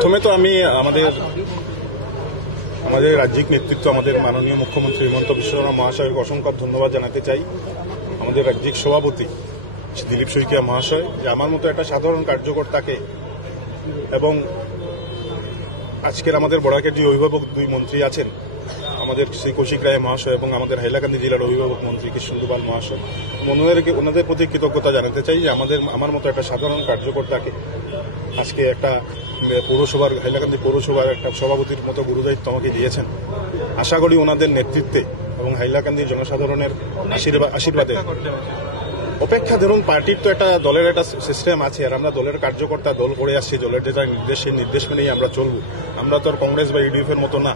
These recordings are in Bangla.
প্রথমে তো আমি আমাদের রাজ্যিক নেতৃত্ব, আমাদের মাননীয় মুখ্যমন্ত্রী হিমন্ত বিশ্ব শর্মা মহাশয়কে অসংখ্য ধন্যবাদ জানাতে চাই। আমাদের রাজ্যিক সভাপতি দিলীপ শইকিয়া মহাশয়, যে আমার মতো একটা সাধারণ কার্যকর্তাকে এবং আজকের আমাদের বড়াকের যে অভিভাবক দুই মন্ত্রী আছেন, আমাদের শ্রী কৌশিক রায় মহাশয় এবং আমাদের হাইলাকান্দি জেলার অভিভাবক মন্ত্রী কৃষ্ণ দুপাল মহাশয়, ওনাদের প্রতি কৃতজ্ঞতা জানাতে চাই যে আমার মতো একটা সাধারণ কার্যকর্তাকে আজকে একটা পৌরসভার, হাইলাকান্দি পৌরসভার একটা সভাপতির মতো গুরুদায়িত্ব আমাকে দিয়েছেন। আশা করি ওনাদের নেতৃত্বে এবং হাইলাকান্দির জনসাধারণের আশীর্বাদে অপেক্ষা, ধরুন পার্টির তো একটা দলের একটা সিস্টেম আছে, আর আমরা দলের কার্যকর্তা, দল করে আসছি, দলের যেটা নির্দেশ মেনেই আমরা চলবো। আমরা তো আর কংগ্রেস বা ইউডিএফ এর মতো না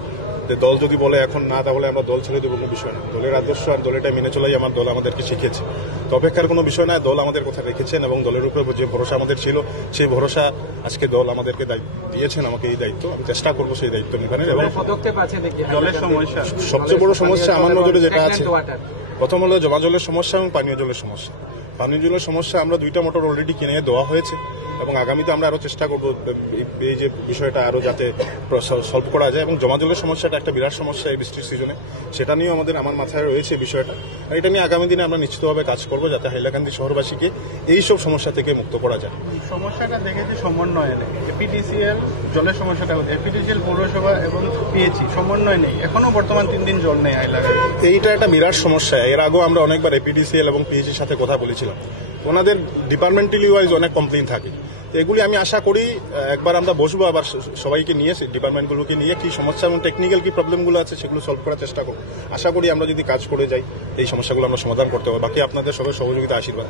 যে দল যদি বলে এখন না, তাহলে আমরা দল ছেড়ে দেবো, কোনো বিষয় না। দলের আদর্শ আর দলেটা মেনে চলাই আমার দল আমাদেরকে শিখেছে। তো অপেক্ষার কোনো বিষয় না, দল আমাদের কথা রেখেছেন এবং দলের উপরে যে ভরসা আমাদের ছিল, সেই ভরসা আজকে দল আমাদেরকে দিয়েছেন, আমাকে এই দায়িত্ব। আমি চেষ্টা করবো সেই দায়িত্ব নিবানের। এবং সবচেয়ে বড় সমস্যা আমার নজরে যেটা আছে, প্রথম হলো জমা জলের সমস্যা এবং পানীয় জলের সমস্যা। পানীয় জলের সমস্যা আমরা 2টা মোটর অলরেডি কিনে দেওয়া হয়েছে এবং আগামীতে আমরা আরো চেষ্টা করবো এই যে বিষয়টা আরো যাতে সলভ করা যায়। এবং জমা জলের সমস্যাটা একটা বিরাট সমস্যা এই বৃষ্টির সিজনে, সেটা নিয়ে আমার মাথায় রয়েছে বিষয়টা। এটা নিয়ে আগামী দিনে আমরা নিশ্চিতভাবে কাজ করবো যাতে হাইলাকান্দি শহরবাসীকে এইসব সমস্যা থেকে মুক্ত করা যায়। সমস্যাটা দেখেছি সমন্বয় নেই, এপিডিসিএল জলের সমস্যাটা হচ্ছে এপিডিসিএল পৌরসভা এবং পিএইচই সমন্বয় নেই, এখনো বর্তমান 3 দিন জল নেই হাইলাকান্দি। এইটা একটা বিরাট সমস্যা। এর আগেও আমরা অনেকবার এপিডিসিএল এবং পিএইচির সাথে কথা বলেছিলাম। ওনাদের ডিপার্টমেন্টালি ওয়াইজ অনেক কমপ্লেইন থাকে। এগুলি আমি আশা করি একবার আমরা বসবো, আবার সবাইকে নিয়ে, ডিপার্টমেন্টগুলোকে নিয়ে কি সমস্যা এবং টেকনিক্যাল কি প্রবলেমগুলো আছে সেগুলো সলভ করার চেষ্টা করবো। আশা করি আমরা যদি কাজ করে যাই এই সমস্যাগুলো আমরা সমাধান করতে পারবো। বাকি আপনাদের সবাই সহযোগিতা, আশীর্বাদ।